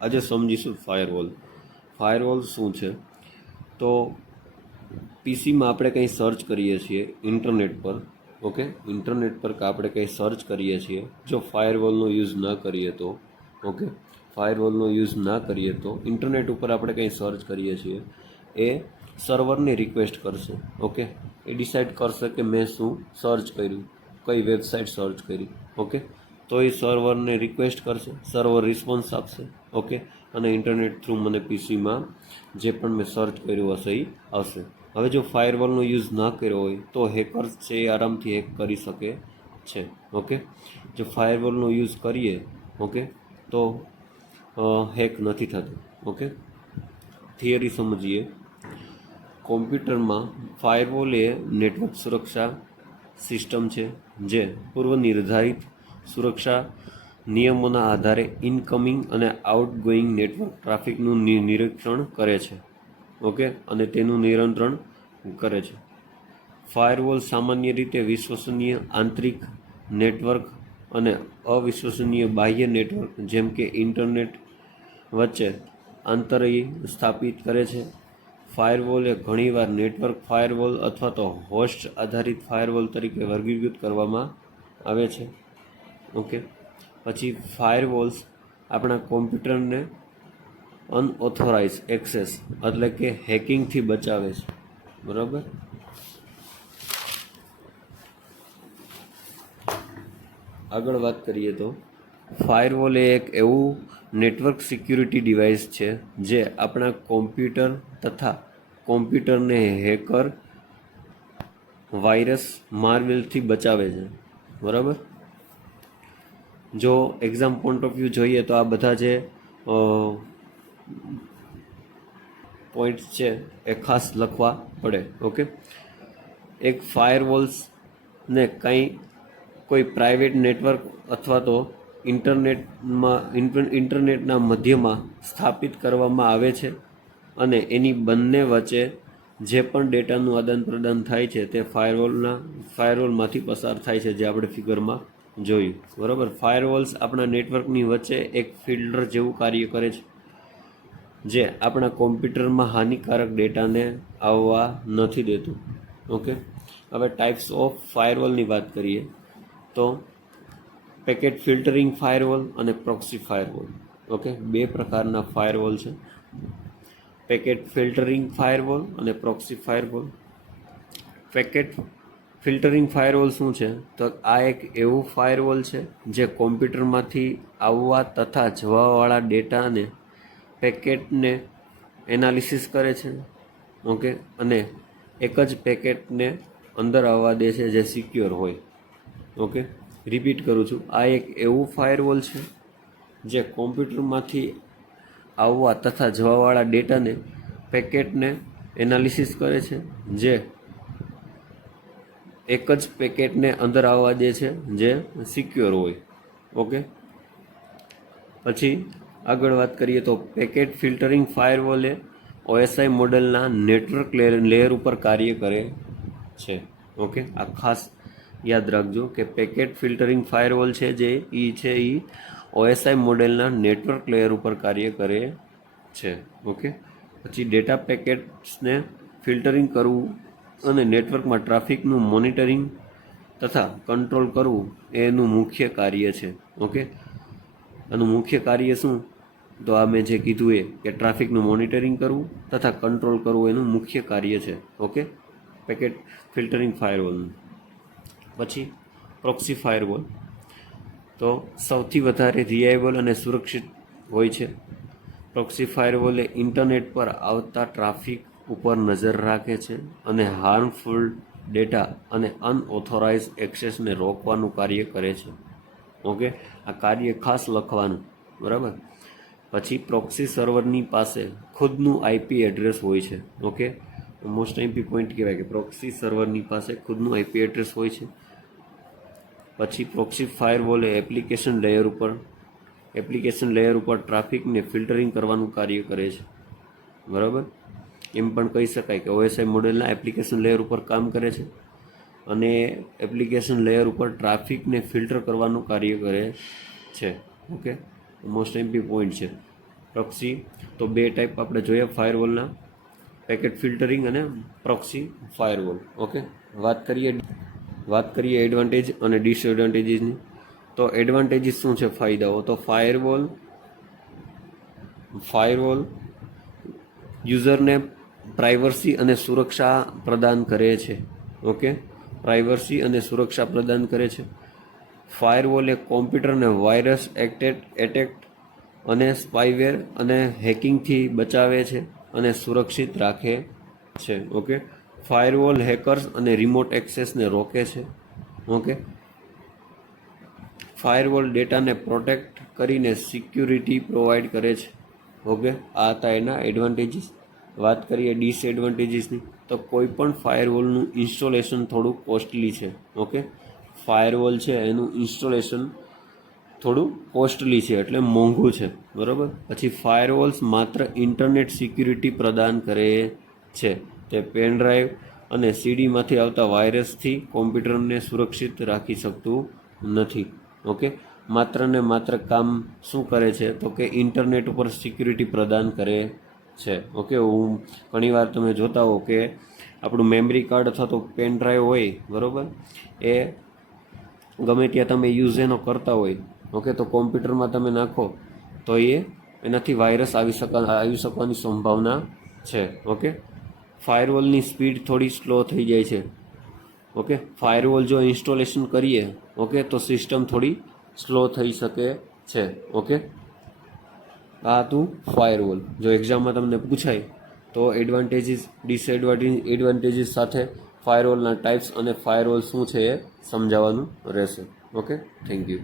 આજે સમજીશું firewall. Firewall શું છે? તો પીસીમાં આપણે કંઈ સર્ચ કરીએ છીએ ઇન્ટરનેટ પર, ઓકે, ઇન્ટરનેટ પર આપણે કંઈ સર્ચ કરીએ છીએ, જો ફાયરવોલનો યુઝ ન કરીએ તો, ઓકે, ફાયરવોલનો યુઝ ના કરીએ તો ઇન્ટરનેટ ઉપર આપણે કંઈ સર્ચ કરીએ છીએ, એ સર્વરને રિક્વેસ્ટ કરશે, ઓકે, એ ડિસાઇડ કરશે કે મેં શું સર્ચ કર્યું, કઈ વેબસાઇટ સર્ચ કરી, ઓકે, તો એ સર્વરને રિક્વેસ્ટ કરશે, સર્વર રિસ્પોન્સ આપશે, ઓકે, અને ઇન્ટરનેટ થ્રુ મને પીસીમાં જે પણ મેં સર્ચ કર્યું હશે એ આવશે. હવે જો ફાયરવોલનો યુઝ ના કર્યો હોય તો હેકર્સ છે એ આરામથી હેક કરી શકે છે, ઓકે. જો ફાયરવોલનો યુઝ કરીએ, ઓકે, તો હેક નથી થતું, ઓકે. થિયરી સમજીએ. કોમ્પ્યુટરમાં ફાયરવોલ એ નેટવર્ક સુરક્ષા સિસ્ટમ છે જે પૂર્વ નિર્ધારિત સુરક્ષા નિયમોના આધારે ઇનકમિંગ અને આઉટગોઈંગ નેટવર્ક ટ્રાફિકનું નિરીક્ષણ કરે છે, ઓકે, અને તેનું નિયંત્રણ કરે છે. ફાયરવોલ સામાન્ય રીતે વિશ્વસનીય આંતરિક નેટવર્ક અને અવિશ્વસનીય બાહ્ય નેટવર્ક જેમ કે ઇન્ટરનેટ વચ્ચે આંતરય સ્થાપિત કરે છે. ફાયરવોલ એ ઘણીવાર નેટવર્ક ફાયરવોલ અથવા તો હોસ્ટ આધારિત ફાયરવોલ તરીકે વર્ગીકૃત કરવામાં આવે છે, ઓકે. પછી ફાયરવોલ્સ આપણા કોમ્પ્યુટરને અનઓથોરાઇઝ એક્સેસ એટલે કે હેકિંગથી બચાવે છે, બરાબર. આગળ વાત કરીએ તો ફાયરવોલ એ એક એવું નેટવર્ક સિક્યુરિટી ડિવાઇસ છે જે આપણા કોમ્પ્યુટર તથા કોમ્પ્યુટરને હેકર, વાયરસ, માલવેરથી બચાવે છે, બરાબર. જો એક્ઝામ પોઈન્ટ ઓફ વ્યૂ જોઈએ તો આ બધા જે પોઈન્ટ્સ છે એ ખાસ લખવા પડે, ઓકે. એક ફાયરવોલ્સને કોઈ પ્રાઇવેટ નેટવર્ક અથવા તો ઇન્ટરનેટના મધ્યમાં સ્થાપિત કરવામાં આવે છે અને એની બંને વચ્ચે જે પણ ડેટાનું આદાન પ્રદાન થાય છે તે ફાયરવોલમાંથી પસાર થાય છે, જે આપણે ફિગરમાં જોયું, બરાબર. ફાયરવોલ્સ આપણા નેટવર્કની વચ્ચે એક ફિલ્ટર જેવું કાર્ય કરે છે જે આપણા કોમ્પ્યુટરમાં હાનિકારક ડેટાને આવવા નથી દેતું, ઓકે. હવે ટાઈપ્સ ઓફ ફાયરવોલની વાત કરીએ તો પેકેટ ફિલ્ટરિંગ ફાયરવોલ અને પ્રોક્સી ફાયરવોલ, ઓકે, બે પ્રકારના ફાયરવોલ છે, પેકેટ ફિલ્ટરિંગ ફાયરવોલ અને proxy firewall. Packet filtering firewall શું છે? તો આ એક એવું ફાયરવોલ છે જે કોમ્પ્યુટરમાંથી આવવા તથા જવાવાળા ડેટાને પેકેટને એનાલિસિસ કરે છે, ઓકે, અને એક જ પેકેટને અંદર આવવા દે છે જે સિક્યોર હોય, ઓકે. રિપીટ કરું છું, આ એક એવું ફાયરવોલ છે જે કોમ્પ્યુટરમાંથી આવવા તથા જવાવાળા ડેટાને પેકેટને એનાલિસિસ કરે છે જે એક જ પેકેટને અંદર આવવા દે છે જે સિક્યોર હોય, ઓકે. પછી આગળ વાત કરીએ તો પેકેટ ફિલ્ટરિંગ ફાયરવોલ એ ઓએસઆઈ મોડેલના નેટવર્ક લેયર ઉપર કાર્ય કરે છે, ઓકે. આ ખાસ યાદ રાખજો કે પેકેટ ફિલ્ટરિંગ ફાયરવોલ છે જે ઓએસઆઈ મોડેલના નેટવર્ક લેયર ઉપર કાર્ય કરે છે, ઓકે. પછી ડેટા પેકેટ્સને ફિલ્ટરિંગ કરવું અને નેટવર્કમાં ટ્રાફિકનું મોનિટરિંગ તથા કંટ્રોલ કરવું એ એનું મુખ્ય કાર્ય છે, ઓકે. આનું મુખ્ય કાર્ય શું? તો આ મેં જે કીધું એ કે ટ્રાફિકનું મોનિટરિંગ કરવું તથા કંટ્રોલ કરવું એનું મુખ્ય કાર્ય છે, ઓકે, પેકેટ ફિલ્ટરિંગ ફાયરવોલનું. પછી પ્રોક્સી ફાયરવોલ તો સૌથી વધારે રિલાયેબલ અને સુરક્ષિત હોય છે. પ્રોક્સી ફાયરવોલ એ ઇન્ટરનેટ પર આવતા ટ્રાફિક ઉપર નજર રાખે છે અને હાર્મફુલ ડેટા અને અનઓથોરાઇઝ એક્સેસને રોકવાનું કાર્ય કરે છે, ઓકે. આ કાર્ય ખાસ લખવાનું, બરાબર. પછી પ્રોક્સી સર્વરની પાસે ખુદનું આઈપી એડ્રેસ હોય છે, ઓકે. મોસ્ટ આઈપી પોઈન્ટ કહેવાય કે પ્રોક્સી સર્વરની પાસે ખુદનું આઈપી એડ્રેસ હોય છે. પછી પ્રોક્સી ફાયરવોલ એ એપ્લિકેશન લેયર ઉપર ટ્રાફિકને ફિલ્ટરિંગ કરવાનું કાર્ય કરે છે, બરાબર. એમ પણ કહી શકાય કે ઓએસઆઈ મોડેલના એપ્લિકેશન લેયર ઉપર કામ કરે છે અને એપ્લિકેશન લેયર ઉપર ટ્રાફિકને ફિલ્ટર કરવાનું કાર્ય કરે છે, ઓકે. મોસ્ટ એમપી પોઈન્ટ છે. પ્રોક્સી તો બે ટાઈપ આપણે જોઈએ ફાયરવોલના, પેકેટ ફિલ્ટરિંગ અને પ્રોક્સી ફાયરવોલ. ઓકે, વાત કરીએ એડવાન્ટેજ અને ડિસએડવાન્ટેજીસની. તો એડવાન્ટેજીસ શું છે, ફાયદાઓ? તો ફાયરવોલ યુઝરને પ્રાઇવસી અને સુરક્ષા પ્રદાન કરે છે. ઓકે, પ્રાઇવસી અને સુરક્ષા પ્રદાન કરે છે. ફાયરવોલ એ કોમ્પ્યુટરને વાયરસ એટેક અને સ્પાયવેર અને હેકિંગથી બચાવે છે અને સુરક્ષિત રાખે છે. ઓકે, ફાયરવોલ હેકર્સ અને રિમોટ એક્સેસને રોકે છે. ઓકે, ફાયરવોલ ડેટાને પ્રોટેક્ટ કરીને સિક્યુરિટી પ્રોવાઈડ કરે છે. ઓકે, આ હતા એના એડવાન્ટેજીસ. વાત કરીએ ડિસએડવાન્ટેજીસની. તો કોઈ પણ ફાયરવોલનું ઇન્સ્ટોલેશન થોડું કોસ્ટલી છે. ઓકે, ફાયરવોલ છે એનું ઇન્સ્ટોલેશન થોડું કોસ્ટલી છે, એટલે મોંઘું છે, બરાબર. પછી ફાયરવોલ્સ માત્ર ઇન્ટરનેટ સિક્યુરિટી પ્રદાન કરે છે. તે પેન ડ્રાઈવ અને સીડીમાંથી આવતા વાયરસથી કોમ્પ્યુટરને સુરક્ષિત રાખી શકતું નથી. ઓકે, માત્ર ને માત્ર કામ શું કરે છે, તો કે ઇન્ટરનેટ ઉપર સિક્યુરિટી પ્રદાન કરે છે. ઓકે, હું ઘણીવાર તમે જોતા હો કે આપણું મેમરી કાર્ડ અથવા તો પેન ડ્રાઈવ હોય, બરાબર, એ ગમે ત્યાં તમે યુઝ એનો કરતા હોય, ઓકે, તો કોમ્પ્યુટરમાં તમે નાખો તો એનાથી વાયરસ આવી શકવાની સંભાવના છે. ઓકે, ફાયરવોલની સ્પીડ થોડી સ્લો થઈ જાય છે. ઓકે, ફાયરવોલ જો ઇન્સ્ટોલેશન કરીએ, ઓકે, તો સિસ્ટમ થોડી સ્લો થઈ શકે છે. ઓકે, આ હતું ફાયરવોલ. જો એક્ઝામમાં તમને પૂછાય તો એડવાન્ટેજીસ સાથે ફાયરવોલના ટાઈપ્સ અને ફાયરવોલ શું છે એ સમજાવવાનું રહેશે. Okay, thank you.